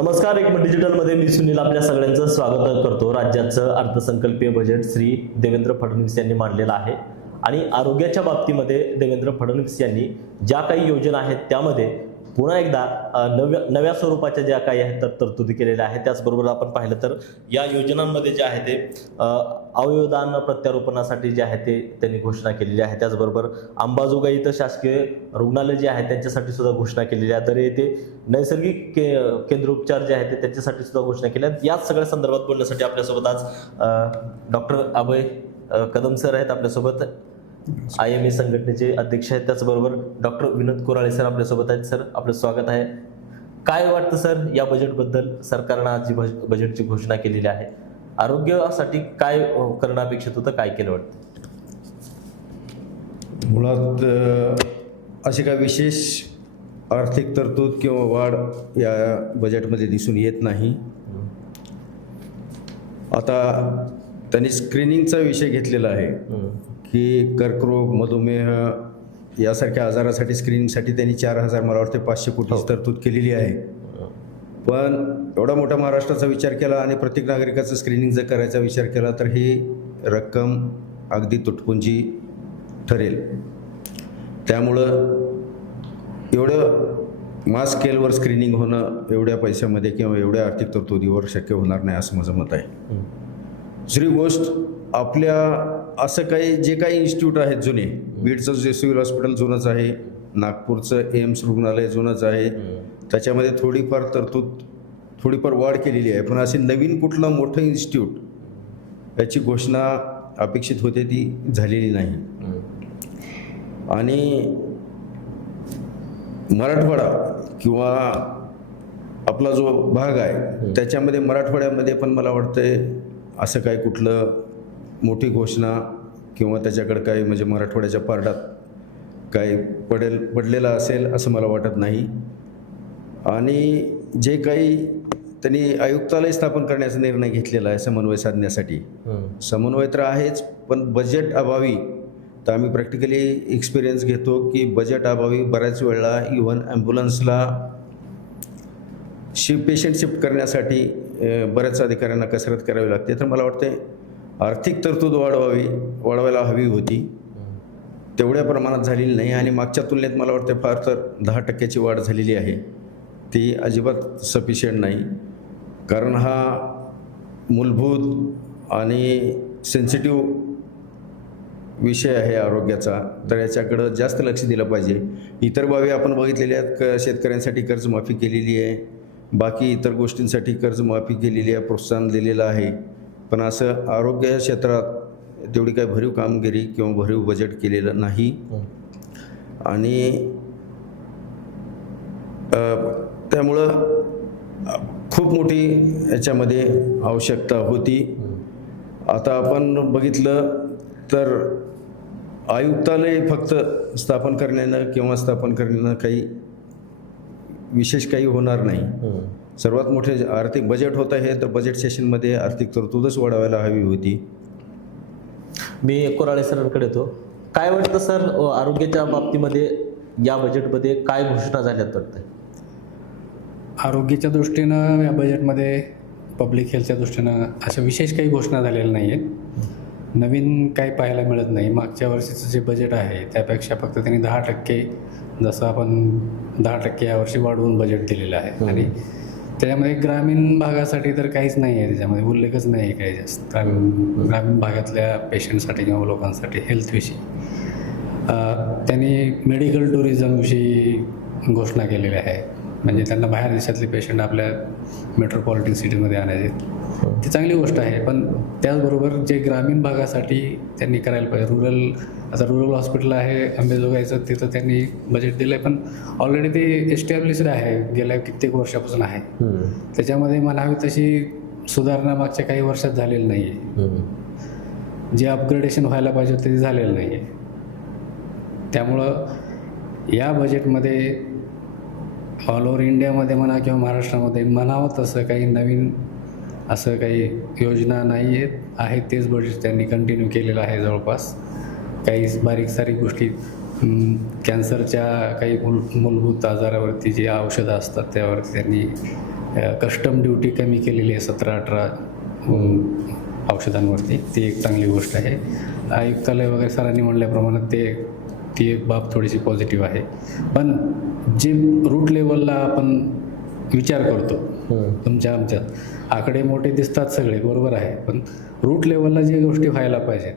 नमस्कार, एकमत डिजिटलमध्ये मी सुनील आपल्या सगळ्यांचं स्वागत करतो. राज्याचं अर्थसंकल्पीय बजेट श्री देवेंद्र फडणवीस यांनी मांडलेलं आहे आणि आरोग्याच्या बाबतीमध्ये देवेंद्र फडणवीस यांनी ज्या काही योजना आहेत त्यामध्ये पुन्हा एकदा नव्या स्वरूपाच्या ज्या काही आहेत तरतुदी केलेल्या आहेत. त्याचबरोबर आपण पाहिलं तर या योजनांमध्ये जे आहे ते अवयवदान प्रत्यारोपणासाठी जे आहे ते त्यांनी घोषणा केलेली आहे. त्याचबरोबर अंबाजोगाई इथं शासकीय रुग्णालय जे आहे त्यांच्यासाठी सुद्धा घोषणा केलेली आहे. तर येथे नैसर्गिक केंद्रोपचार जे आहे ते त्याच्यासाठी सुद्धा घोषणा केल्या आहेत. याच सगळ्या संदर्भात बोलण्यासाठी आपल्यासोबत आज डॉक्टर अभय कदम सर आहेत आपल्यासोबत, IMA संघटनेचे अध्यक्ष आहेत. त्याचबरोबर डॉक्टर विनोद कोराळे सर आपल्यासोबत आहेत. सर, आपलं स्वागत आहे. काय वाटतं सर या बजेटबद्दल? सरकारनं आज जी बजेटची घोषणा केलेली आहे, आरोग्यासाठी काय करणं अपेक्षित होतं, काय केलं वाटतं? मुळात अशी काय विशेष आर्थिक तरतूद किंवा वाढ या बजेटमध्ये दिसून येत नाही. आता त्यांनी स्क्रीनिंगचा विषय घेतलेला आहे की कर्करोग, मधुमेह यासारख्या आजारासाठी स्क्रीनिंगसाठी त्यांनी 4,000 मला वाटते 500 कोटी तरतूद केलेली आहे. पण एवढा मोठा महाराष्ट्राचा विचार केला आणि प्रत्येक नागरिकाचं स्क्रीनिंग जर करायचा विचार केला तर ही रक्कम अगदी तुटपुंजी ठरेल. त्यामुळं एवढं मास स्केलवर स्क्रीनिंग होणं एवढ्या पैशामध्ये किंवा एवढ्या आर्थिक तरतुदीवर शक्य होणार नाही असं माझं मत आहे. दुसरी गोष्ट, आपल्या असं काही जे काही इन्स्टिट्यूट आहेत जुने, बीडचं जे सिव्हिल हॉस्पिटल जुनंच आहे, नागपूरचं एम्स रुग्णालय जुनंच आहे, त्याच्यामध्ये थोडीफार तरतूद, थोडीफार वाढ केलेली आहे. पण असे नवीन कुठलं मोठं इन्स्टिट्यूट याची घोषणा अपेक्षित होते ती झालेली नाही. आणि मराठवाडा किंवा आपला जो भाग आहे त्याच्यामध्ये मराठवाड्यामध्ये पण मला वाटतंय असं काय कुठलं मोठी घोषणा किंवा त्याच्याकडं काही म्हणजे मराठवाड्याच्या पारडात काही पडलेलं असेल असं मला वाटत नाही. आणि जे काही त्यांनी आयुक्तालय स्थापन करण्याचा निर्णय घेतलेला आहे समन्वय साधण्यासाठी, समन्वय तर आहेच पण बजेट अभावी, तर आम्ही प्रॅक्टिकली एक्सपिरियन्स घेतो की बजेट अभावी बऱ्याच वेळा इव्हन ॲम्ब्युलन्सला पेशंट शिफ्ट करण्यासाठी बऱ्याच अधिकाऱ्यांना कसरत करावी लागते. तर मला वाटते आर्थिक तरतूद वाढवायला हवी होती, तेवढ्या प्रमाणात झालेली नाही. आणि मागच्या तुलनेत मला वाटते फार तर 10% वाढ झालेली आहे, ती अजिबात सफिशियंट नाही. कारण हा मूलभूत आणि सेन्सिटिव्ह विषय आहे आरोग्याचा, तर याच्याकडं जास्त लक्ष दिलं पाहिजे. इतर बाबी आपण बघितलेल्या आहेत, शेतकऱ्यांसाठी कर्जमाफी केलेली आहे, बाकी इतर गोष्टींसाठी कर्जमाफी केलेली आहे, प्रोत्साहन दिलेलं आहे. पण असं आरोग्य क्षेत्रात तेवढी काही भरीव कामगिरी किंवा भरीव बजेट केलेलं नाही. आणि त्यामुळं खूप मोठी याच्यामध्ये आवश्यकता होती. आता आपण बघितलं तर आयुक्तालय फक्त स्थापन करण्यानं काही विशेष काही होणार नाही. सर्वात मोठे आर्थिक बजेट होत आहे तर बजेट सेशनमध्ये आर्थिक तरतूदच वाढवायला हवी होती. मी कोराळे सरांकडे येतो. काय वाटतं सर, आरोग्याच्या बाबतीमध्ये या बजेटमध्ये काय घोषणा झाल्यात वाटतं? आरोग्याच्या दृष्टीनं या बजेटमध्ये पब्लिक हेल्थच्या दृष्टीनं अशा विशेष काही घोषणा झालेल्या नाही आहेत. नवीन काही पाहायला मिळत नाही. मागच्या वर्षीचं जे बजेट आहे त्यापेक्षा फक्त त्यांनी 10%, जसं आपण 10% यावर्षी वाढवून बजेट दिलेलं आहे. आणि त्याच्यामध्ये ग्रामीण भागासाठी तर काहीच नाही आहे, त्याच्यामध्ये उल्लेखच नाही आहे काही जास्त. ग्रामीण भागातल्या पेशंटसाठी किंवा लोकांसाठी हेल्थविषयी त्यांनी मेडिकल टुरिझमविषयी घोषणा केलेली आहे. म्हणजे त्यांना बाहेर देशातले पेशंट आपल्या मेट्रोपॉलिटन सिटीमध्ये आणायचे, ती चांगली गोष्ट आहे. पण त्याचबरोबर जे ग्रामीण भागासाठी त्यांनी करायला पाहिजे, आता रुरल हॉस्पिटल आहे अंबाजोगाईचं, तिथं त्यांनी बजेट दिलं आहे, पण ऑलरेडी ते एस्टॅब्लिश्ड आहे, गेल्या कित्येक वर्षापासून आहे. त्याच्यामध्ये म्हणावी तशी सुधारणा मागच्या काही वर्षात झालेली नाही आहे. जे अपग्रेडेशन व्हायला पाहिजे ते झालेलं नाही आहे. त्यामुळं या बजेटमध्ये ऑल ओव्हर इंडियामध्ये म्हणा किंवा महाराष्ट्रामध्ये म्हणावं तसं काही नवीन असं काही योजना नाही आहेत. तेच बजेट त्यांनी कंटिन्यू केलेलं आहे. जवळपास काही बारीक सारीक गोष्टी कॅन्सरच्या काही मूलभूत आजारावरती जी औषधं असतात त्यावरती त्यांनी कस्टम ड्युटी कमी केलेली आहे 17-18 औषधांवरती, ती एक चांगली गोष्ट आहे. आयुक्तालय वगैरे सरांनी म्हणल्याप्रमाणे ती एक बाब थोडीशी पॉझिटिव्ह आहे. पण जे रूट लेवलला आपण विचार करतो, तुमच्या आमच्यात आकडे मोठे दिसतात सगळे बरोबर आहे, पण रूट लेवलला जे गोष्टी व्हायला पाहिजेत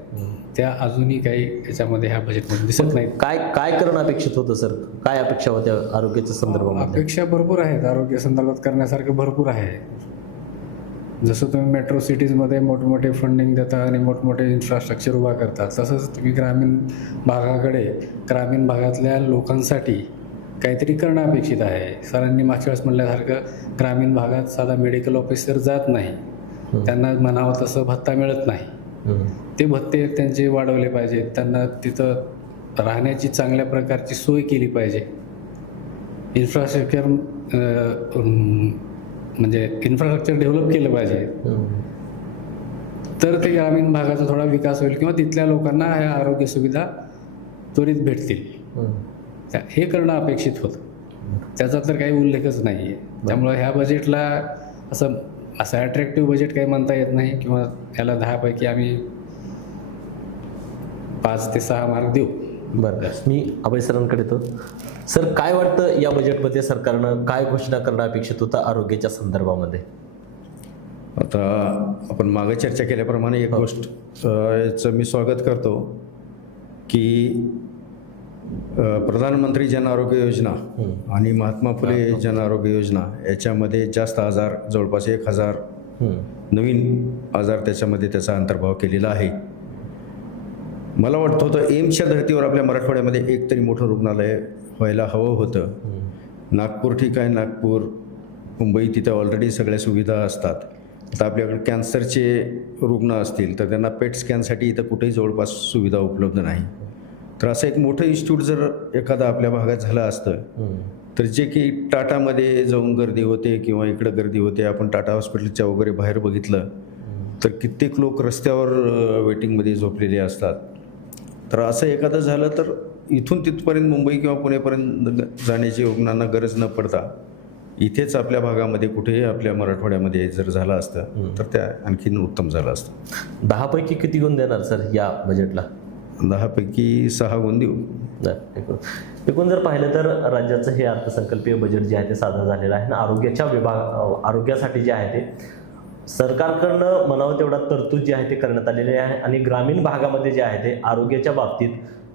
त्या अजूनही काही याच्यामध्ये ह्या बजेटमध्ये दिसत नाहीत. काय करणं अपेक्षित होतं सर? काय अपेक्षा होत्या आरोग्याच्या संदर्भामध्ये? अपेक्षा भरपूर आहेत, आरोग्य संदर्भात करण्यासारखं भरपूर आहे. जसं तुम्ही मेट्रो सिटीजमध्ये मोठमोठे फंडिंग देता आणि मोठमोठे इन्फ्रास्ट्रक्चर उभा करतात, तसंच तुम्ही ग्रामीण भागातल्या लोकांसाठी काहीतरी करणं अपेक्षित आहे. सरांनी मागच्या वेळेस म्हणल्यासारखं ग्रामीण भागात साधा मेडिकल ऑफिसर जात नाही, त्यांना म्हणावं तसं भत्ता मिळत नाही. ते भत्ते त्यांचे वाढवले पाहिजेत, त्यांना तिथं राहण्याची चांगल्या प्रकारची सोय केली पाहिजे. इन्फ्रास्ट्रक्चर डेव्हलप केलं पाहिजे, तर ते ग्रामीण भागाचा थोडा विकास होईल किंवा तिथल्या लोकांना ह्या आरोग्य सुविधा त्वरित भेटतील. हे करणं अपेक्षित होतं, त्याचा तर काही उल्लेखच नाही आहे. त्यामुळं ह्या बजेटला असं ॲट्रॅक्टिव्ह बजेट काही म्हणता येत नाही, किंवा याला 10 पैकी आम्ही 5 ते 6 मार्क देऊ. बरं, मी अभय सरांकडे येतो. सर, काय वाटतं या बजेटमध्ये सरकारनं काय घोषणा करणं अपेक्षित होतं आरोग्याच्या संदर्भामध्ये? आता आपण मागे चर्चा केल्याप्रमाणे एक गोष्ट याचं मी स्वागत करतो की प्रधानमंत्री जन आरोग्य योजना आणि महात्मा फुले जन आरोग्य योजना याच्यामध्ये जास्त आजार, जवळपास 1000 नवीन आजार त्याच्यामध्ये त्याचा अंतर्भाव केलेला आहे. मला वाटतं होतं एम्सच्या धर्तीवर आपल्या मराठवाड्यामध्ये एक तरी मोठं रुग्णालय व्हायला हवं होतं. नागपूर ठीक आहे, नागपूर, मुंबई, तिथे ऑलरेडी सगळ्या सुविधा असतात. आता आपल्याकडे कॅन्सरचे रुग्ण असतील तर त्यांना पेट स्कॅनसाठी इथं कुठेही जवळपास सुविधा उपलब्ध नाही. तर असं एक मोठं इन्स्टिट्यूट जर एखादा आपल्या भागात झालं असतं तर जे की टाटामध्ये जाऊन गर्दी होते किंवा इकडं गर्दी होते, आपण टाटा हॉस्पिटलच्या वगैरे बाहेर बघितलं तर कित्येक लोक रस्त्यावर वेटिंगमध्ये झोपलेले असतात. तर असं एखादं झालं तर इथून तिथपर्यंत मुंबई किंवा पुण्यापर्यंत जाण्याची रुग्णांना गरज न पडता इथेच आपल्या भागामध्ये कुठेही आपल्या मराठवाड्यामध्ये जर झालं असतं तर त्या आणखीन उत्तम झालं असतं. 10 पैकी किती गुण देणार सर या बजेटला? 10 पैकी 6 गुण देऊ. एकूण जर पाहिलं तर राज्याचं हे अर्थसंकल्पीय बजेट जे आहे ते सादर झालेलं आहे आणि आरोग्यासाठी जे आहे ते सरकारकडनं म्हणावं तेवढा तरतूद जी आहे ते करण्यात आलेली आहे. आणि ग्रामीण भागामध्ये जे आहे ते आरोग्याच्या बाबतीत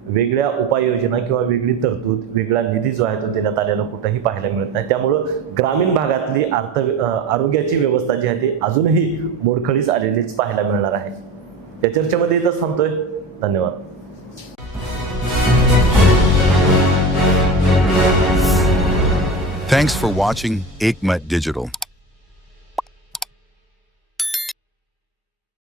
वेगळ्या उपाययोजना किंवा वेगळी तरतूद, वेगळा निधी जो आहे तो देण्यात आलेला कुठंही पाहायला मिळत नाही. त्यामुळं ग्रामीण भागातली आरोग्याची व्यवस्था जी आहे ती अजूनही मोडखळीस आलेलीच पाहायला मिळणार आहे. या चर्चेमध्ये इथंच थांबतोय. धन्यवाद. Thanks for watching Ekmat Digital.